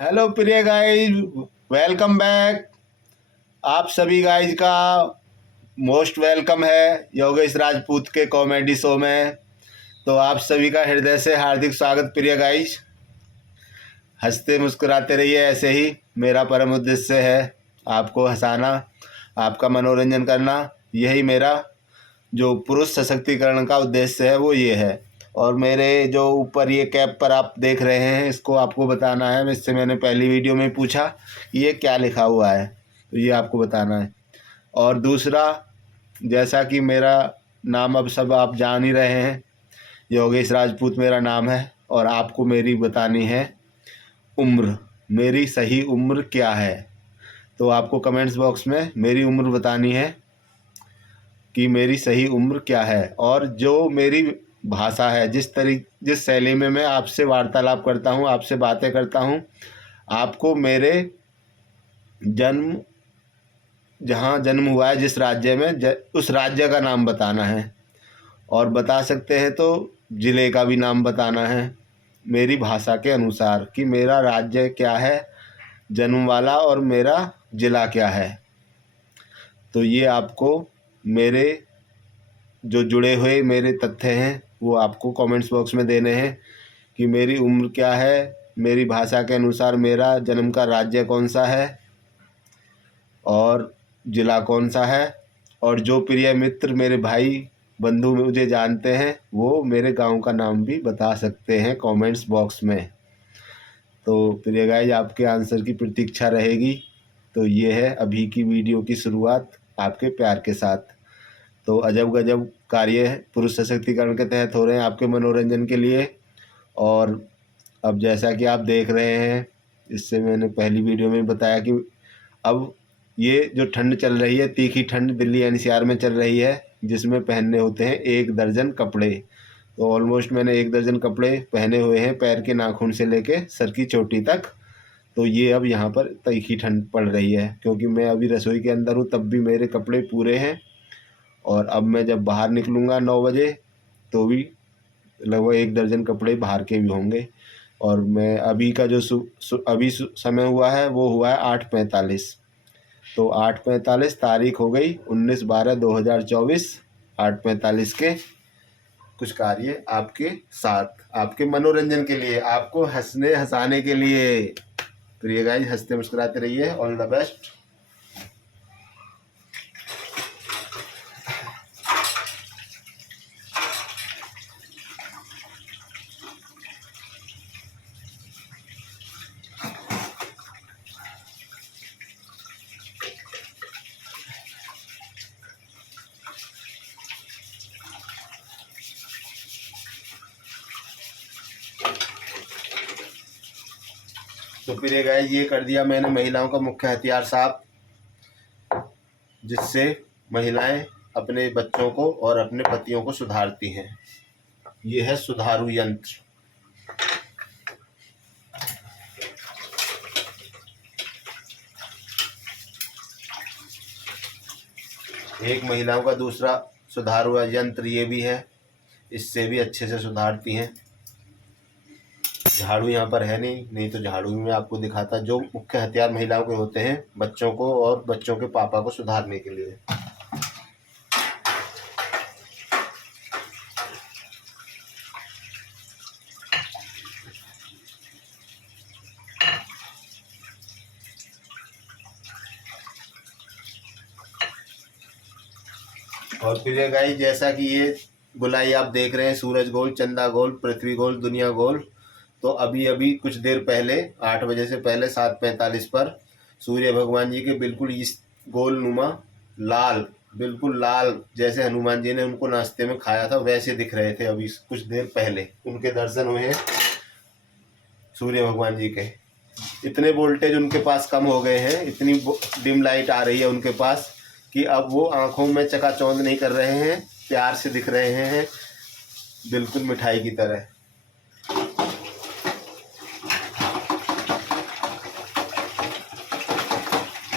Hello प्रिय guys, welcome back. आप सभी गाइज का मोस्ट वेलकम है योगेश राजपूत के कॉमेडी शो में। तो आप सभी का हृदय से हार्दिक स्वागत प्रिय गाइज। हंसते मुस्कुराते रहिए, ऐसे ही मेरा परम उद्देश्य है आपको हंसाना, आपका मनोरंजन करना। यही मेरा जो पुरुष सशक्तिकरण का उद्देश्य है वो ये है। और मेरे जो ऊपर ये कैप पर आप देख रहे हैं, इसको आपको बताना है। इससे मैंने पहली वीडियो में पूछा कि ये क्या लिखा हुआ है, तो ये आपको बताना है। और दूसरा, जैसा कि मेरा नाम अब सब आप जान ही रहे हैं, योगेश राजपूत मेरा नाम है। और आपको मेरी बतानी है उम्र, मेरी सही उम्र क्या है। तो आपको कमेंट्स बॉक्स में मेरी उम्र बतानी है कि मेरी सही उम्र क्या है। और जो मेरी भाषा है, जिस शैली में मैं आपसे वार्तालाप करता हूँ, आपसे बातें करता हूँ, आपको मेरे जन्म, जहाँ जन्म हुआ है, जिस राज्य में, उस राज्य का नाम बताना है। और बता सकते हैं तो ज़िले का भी नाम बताना है, मेरी भाषा के अनुसार कि मेरा राज्य क्या है जन्म वाला, और मेरा ज़िला क्या है। तो ये आपको मेरे जो जुड़े हुए मेरे तथ्य हैं वो आपको कमेंट्स बॉक्स में देने हैं कि मेरी उम्र क्या है, मेरी भाषा के अनुसार मेरा जन्म का राज्य कौन सा है और ज़िला कौन सा है। और जो प्रिय मित्र, मेरे भाई बंधु मुझे जानते हैं, वो मेरे गांव का नाम भी बता सकते हैं कमेंट्स बॉक्स में। तो प्रिय गाइस, आपके आंसर की प्रतीक्षा रहेगी। तो ये है अभी की वीडियो की शुरुआत आपके प्यार के साथ। तो अजब गजब कार्य पुरुष सशक्तिकरण के तहत हो रहे हैं आपके मनोरंजन के लिए। और अब जैसा कि आप देख रहे हैं, इससे मैंने पहली वीडियो में बताया कि अब ये जो ठंड चल रही है, तीखी ठंड दिल्ली एनसीआर में चल रही है, जिसमें पहनने होते हैं 1 दर्जन कपड़े। तो ऑलमोस्ट मैंने 1 दर्जन कपड़े पहने हुए हैं, पैर के नाखून से लेके सर की चोटी तक। तो ये अब यहाँ पर तीखी ठंड पड़ रही है, क्योंकि मैं अभी रसोई के अंदर हूँ, तब भी मेरे कपड़े पूरे हैं। और अब मैं जब बाहर निकलूँगा 9 बजे, तो भी लगभग 1 दर्जन कपड़े बाहर के भी होंगे। और मैं अभी का जो समय हुआ है वो हुआ है 8:45। तो 8:45 तारीख हो गई 19/12/2024। 8:45 के कुछ कार्य आपके साथ, आपके मनोरंजन के लिए, आपको हंसने हंसाने के लिए। प्रिय गाइस, हंसते मुस्कुराते रहिए। All the best. तो प्रिय गाइस, ये कर दिया मैंने महिलाओं का मुख्य हथियार साफ, जिससे महिलाएं अपने बच्चों को और अपने पतियों को सुधारती हैं। ये है सुधारू यंत्र। एक महिलाओं का दूसरा सुधारू यंत्र ये भी है, इससे भी अच्छे से सुधारती हैं। झाड़ू यहाँ पर है नहीं तो झाड़ू भी मैं आपको दिखाता, जो मुख्य हथियार महिलाओं के होते हैं बच्चों को और बच्चों के पापा को सुधारने के लिए। और प्रिय गाइस, जैसा कि ये गोलाई आप देख रहे हैं, सूरज गोल, चंदा गोल, पृथ्वी गोल, दुनिया गोल। तो अभी अभी कुछ देर पहले 8 बजे से पहले 7:45 पर सूर्य भगवान जी के बिल्कुल इस गोल नुमा लाल, बिल्कुल लाल, जैसे हनुमान जी ने उनको नाश्ते में खाया था वैसे दिख रहे थे। अभी कुछ देर पहले उनके दर्शन हुए हैं सूर्य भगवान जी के। इतने वोल्टेज उनके पास कम हो गए हैं, इतनी डिम लाइट आ रही है उनके पास कि अब वो आंखों में चकाचौंध नहीं कर रहे हैं, प्यार से दिख रहे हैं, बिल्कुल मिठाई की तरह।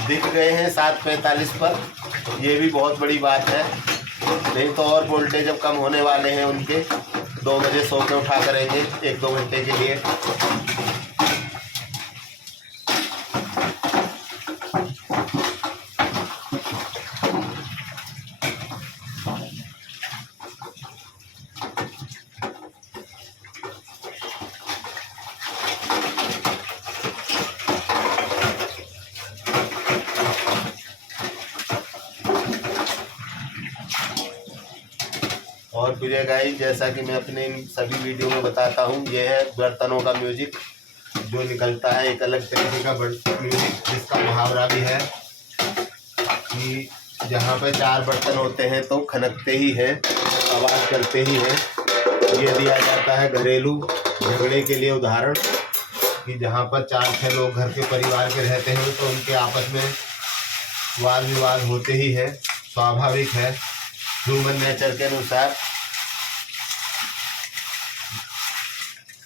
दिख गए हैं 7:45 पर, ये भी बहुत बड़ी बात है। नहीं तो और वोल्टेज अब कम होने वाले हैं उनके। 2 बजे सो के उठा करेंगे 1-2 घंटे के लिए। और प्रिय गाइस, जैसा कि मैं अपने इन सभी वीडियो में बताता हूँ, ये है बर्तनों का म्यूजिक जो निकलता है, एक अलग तरीके का म्यूजिक, जिसका मुहावरा भी है कि जहाँ पे 4 बर्तन होते हैं तो खनकते ही हैं, आवाज़ करते ही हैं। ये दिया जाता है घरेलू झगड़े के लिए उदाहरण कि जहाँ पर 4-6 लोग घर के परिवार के रहते हैं तो उनके आपस में वाद विवाद होते ही है, स्वाभाविक है। ह्यूमन नेचर के अनुसार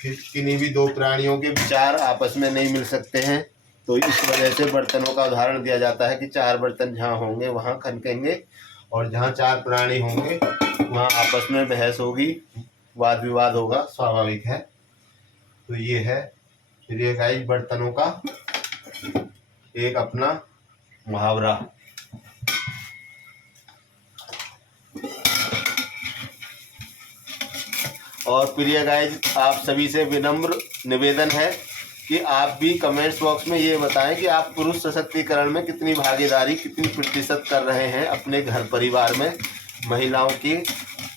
किन्हीं भी 2 प्राणियों के विचार आपस में नहीं मिल सकते हैं, तो इस वजह से बर्तनों का उदाहरण दिया जाता है कि 4 बर्तन जहाँ होंगे वहाँ खनकेंगे और जहाँ 4 प्राणी होंगे वहाँ आपस में बहस होगी, वाद विवाद होगा, स्वाभाविक है। तो ये है प्रिय गाइस बर्तनों का एक अपना मुहावरा। और प्रिय गाइस, आप सभी से विनम्र निवेदन है कि आप भी कमेंट्स बॉक्स में ये बताएं कि आप पुरुष सशक्तिकरण में कितनी भागीदारी, कितनी प्रतिशत कर रहे हैं अपने घर परिवार में, महिलाओं की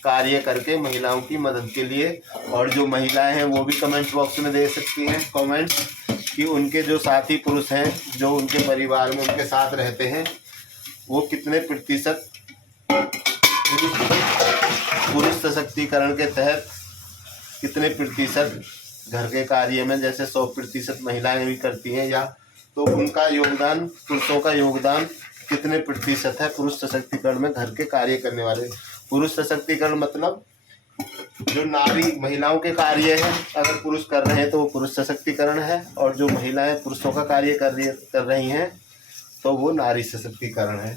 कार्य करके, महिलाओं की मदद के लिए। और जो महिलाएं हैं वो भी कमेंट्स बॉक्स में दे सकती हैं कमेंट्स कि उनके जो साथी पुरुष हैं, जो उनके परिवार में उनके साथ रहते हैं, वो कितने प्रतिशत पुरुष सशक्तिकरण के तहत कितने प्रतिशत घर के कार्य में, जैसे 100% महिलाएं भी करती हैं, या तो उनका योगदान, पुरुषों का योगदान कितने प्रतिशत है पुरुष सशक्तिकरण में घर के कार्य करने वाले। पुरुष सशक्तिकरण मतलब जो नारी महिलाओं के कार्य हैं, अगर पुरुष कर रहे हैं तो वो पुरुष सशक्तिकरण है, और जो महिलाएं पुरुषों का कार्य कर रही हैं तो वो नारी सशक्तिकरण है।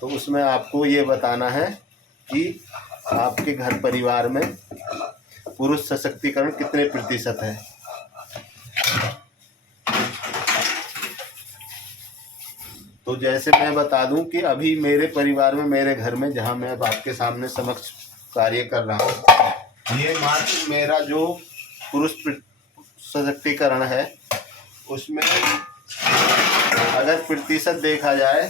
तो उसमें आपको ये बताना है कि आपके घर परिवार में पुरुष सशक्तिकरण कितने प्रतिशत है। तो जैसे मैं बता दूं कि अभी मेरे परिवार में, मेरे घर में, जहां मैं अब आपके सामने समक्ष कार्य कर रहा हूं, ये मात्र मेरा जो पुरुष सशक्तिकरण है उसमें अगर प्रतिशत देखा जाए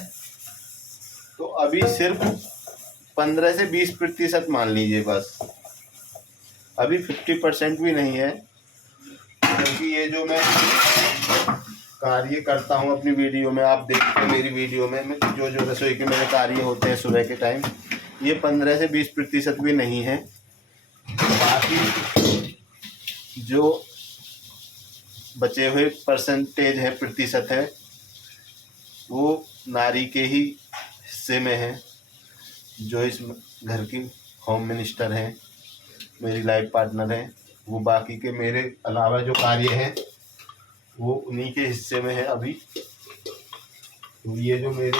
तो अभी सिर्फ 15 से 20% मान लीजिए बस, अभी 50% भी नहीं है। क्योंकि ये जो मैं कार्य करता हूँ अपनी वीडियो में, आप देखते हैं मेरी वीडियो में जो जो रसोई के मेरे कार्य होते हैं सुबह के टाइम, ये 15 से 20% भी नहीं है। बाकी जो बचे हुए परसेंटेज है, प्रतिशत है, वो नारी के ही हिस्से में है, जो इस घर की होम मिनिस्टर हैं, मेरी लाइफ पार्टनर हैं। वो बाकी के मेरे अलावा जो कार्य हैं वो उन्हीं के हिस्से में है अभी। तो ये जो मेरे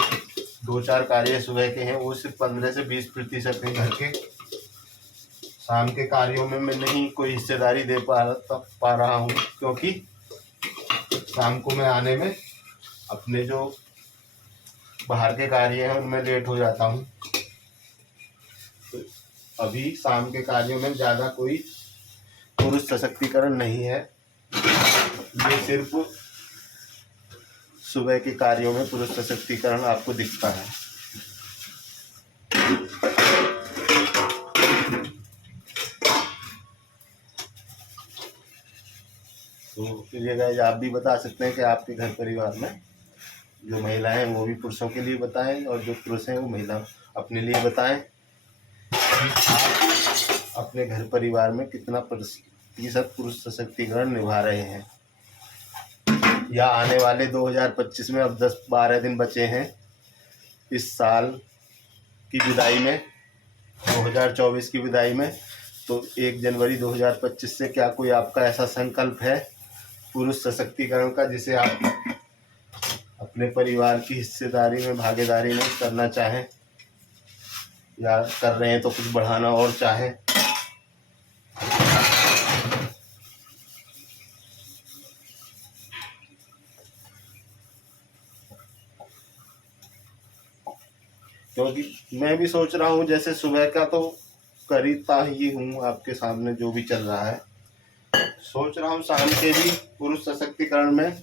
2-4 कार्य सुबह के हैं वो सिर्फ 15 से 20% हैं घर के। शाम के कार्यों में मैं नहीं कोई हिस्सेदारी दे पा रहा हूँ, क्योंकि शाम को मैं आने में अपने जो बाहर के कार्य हैं उनमें लेट हो जाता हूँ। तो अभी शाम के कार्यों में ज़्यादा कोई पुरुष सशक्तिकरण नहीं है, ये सिर्फ सुबह के कार्यों में पुरुष सशक्तिकरण आपको दिखता है। तो ये गाइस, आप भी बता सकते हैं कि आपके घर परिवार में जो महिलाएं हैं वो भी पुरुषों के लिए बताएं, और जो पुरुष हैं वो महिला अपने लिए बताएं कि आप अपने घर परिवार में कितना प्रतिशत पुरुष सशक्तिकरण निभा रहे हैं। या आने वाले 2025 में अब 10-12 दिन बचे हैं इस साल की विदाई में, 2024 की विदाई में। तो 1 जनवरी 2025 से क्या कोई आपका ऐसा संकल्प है पुरुष सशक्तिकरण का, जिसे आप अपने परिवार की हिस्सेदारी में, भागीदारी में करना चाहें, या कर रहे हैं तो कुछ बढ़ाना और चाहें? क्योंकि मैं भी सोच रहा हूँ, जैसे सुबह का तो करता ही हूँ आपके सामने जो भी चल रहा है, सोच रहा हूँ शाम के भी पुरुष सशक्तिकरण में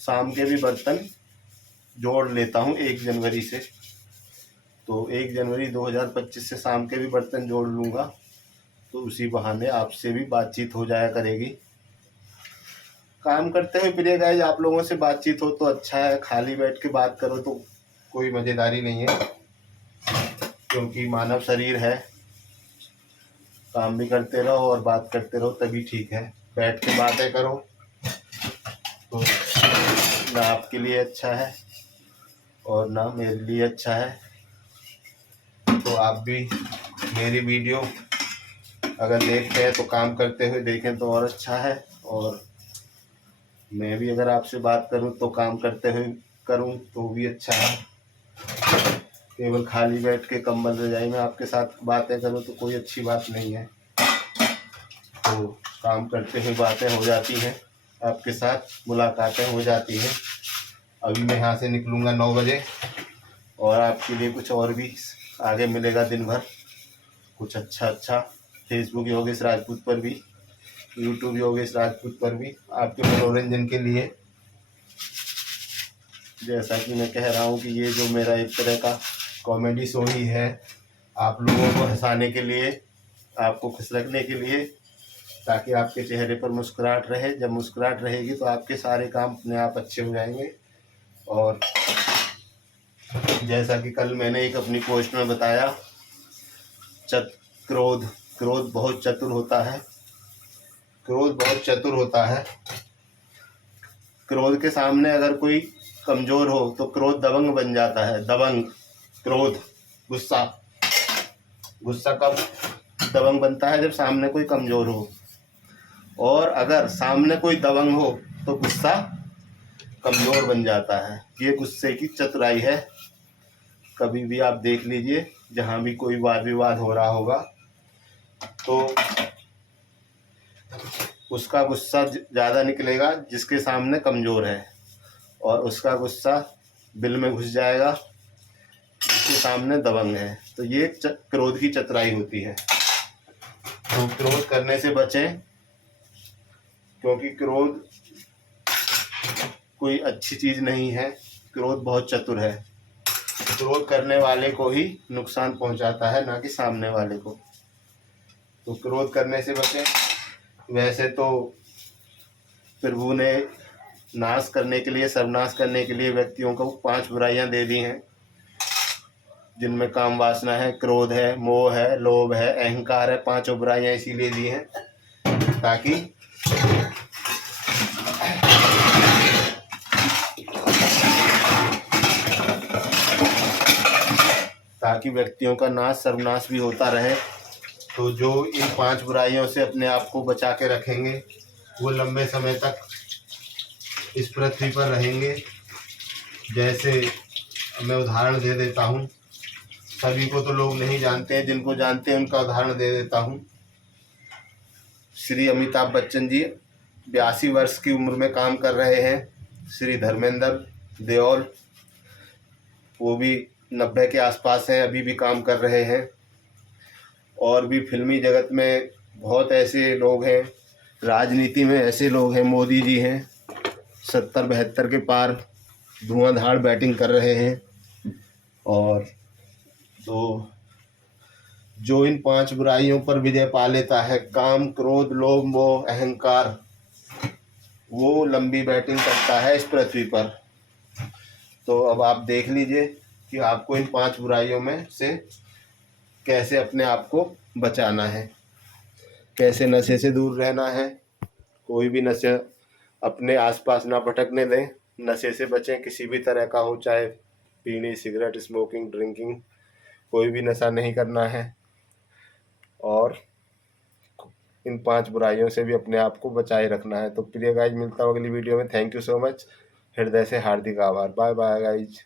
शाम के भी बर्तन जोड़ लेता हूँ 1 जनवरी से। तो 1 जनवरी 2025 से शाम के भी बर्तन जोड़ लूँगा, तो उसी बहाने आपसे भी बातचीत हो जाया करेगी। काम करते हुए प्रिय गाइस आप लोगों से बातचीत हो तो अच्छा है, खाली बैठ के बात करो तो कोई मज़ेदारी नहीं है, क्योंकि मानव शरीर है, काम भी करते रहो और बात करते रहो तभी ठीक है। बैठ के बातें करो तो ना आपके लिए अच्छा है और ना मेरे लिए अच्छा है। तो आप भी मेरी वीडियो अगर देखते हैं तो काम करते हुए देखें तो और अच्छा है, और मैं भी अगर आपसे बात करूं तो काम करते हुए करूं तो भी अच्छा है। केवल खाली बैठ के कंबल रजाई में आपके साथ बातें करूं तो कोई अच्छी बात नहीं है। तो काम करते हुए बातें हो जाती हैं, आपके साथ मुलाकातें हो जाती हैं। अभी मैं यहाँ से निकलूँगा 9 बजे, और आपके लिए कुछ और भी आगे मिलेगा दिन भर, कुछ अच्छा फेसबुक योगेश राजपूत पर भी, यूट्यूब योगेश राजपूत पर भी, आपके मनोरंजन के लिए। जैसा कि मैं कह रहा हूँ कि ये जो मेरा एक तरह का कॉमेडी शो ही है, आप लोगों को हंसाने के लिए, आपको खुश रखने के लिए, ताकि आपके चेहरे पर मुस्कुराहट रहे। जब मुस्कुराहट रहेगी तो आपके सारे काम अपने आप अच्छे हो जाएंगे। और जैसा कि कल मैंने एक अपनी पोस्ट में बताया, क्रोध बहुत चतुर होता है, क्रोध बहुत चतुर होता है। क्रोध के सामने अगर कोई कमज़ोर हो तो क्रोध दबंग बन जाता है। दबंग क्रोध, गुस्सा कब दबंग बनता है? जब सामने कोई कमज़ोर हो, और अगर सामने कोई दबंग हो तो गुस्सा कमज़ोर बन जाता है। ये गुस्से की चतुराई है। कभी भी आप देख लीजिए, जहाँ भी कोई वाद विवाद हो रहा होगा तो उसका गुस्सा ज़्यादा निकलेगा जिसके सामने कमज़ोर है, और उसका गुस्सा बिल में घुस जाएगा जिसके सामने दबंग है। तो ये क्रोध की चतुराई होती है। तो क्रोध करने से बचें, क्योंकि क्रोध कोई अच्छी चीज़ नहीं है। क्रोध बहुत चतुर है। क्रोध करने वाले को ही नुकसान पहुंचाता है, ना कि सामने वाले को। तो क्रोध करने से बचें। वैसे तो प्रभु ने नाश करने के लिए, सर्वनाश करने के लिए व्यक्तियों को 5 बुराइयां दे दी हैं, जिनमें काम वासना है, क्रोध है, मोह है, लोभ है, अहंकार है। 5 बुराइयां इसीलिए दी हैं ताकि व्यक्तियों का नाश सर्वनाश भी होता रहे। तो जो इन 5 बुराइयों से अपने आप को बचा के रखेंगे वो लंबे समय तक इस पृथ्वी पर रहेंगे। जैसे मैं उदाहरण दे देता हूँ, सभी को तो लोग नहीं जानते हैं, जिनको जानते हैं उनका उदाहरण दे देता हूँ। श्री अमिताभ बच्चन जी 82 वर्ष की उम्र में काम कर रहे हैं। श्री धर्मेंद्र देओल, वो भी 90 के आसपास हैं, अभी भी काम कर रहे हैं। और भी फिल्मी जगत में बहुत ऐसे लोग हैं, राजनीति में ऐसे लोग हैं, मोदी जी हैं 70-72 के पार धुआंधार बैटिंग कर रहे हैं। और तो जो इन 5 बुराइयों पर विजय पा लेता है, काम, क्रोध, लोभ, मोह, अहंकार, वो लंबी बैटिंग करता है इस पृथ्वी पर। तो अब आप देख लीजिए कि आपको इन 5 बुराइयों में से कैसे अपने आप को बचाना है, कैसे नशे से दूर रहना है। कोई भी नशा अपने आसपास ना भटकने दें। नशे से बचें, किसी भी तरह का हो, चाहे बीड़ी, सिगरेट, स्मोकिंग, ड्रिंकिंग, कोई भी नशा नहीं करना है। और इन 5 बुराइयों से भी अपने आप को बचाए रखना है। तो प्रिय गाइज, मिलता हूँ अगली वीडियो में। Thank you so much. हृदय से हार्दिक आभार। Bye bye guys.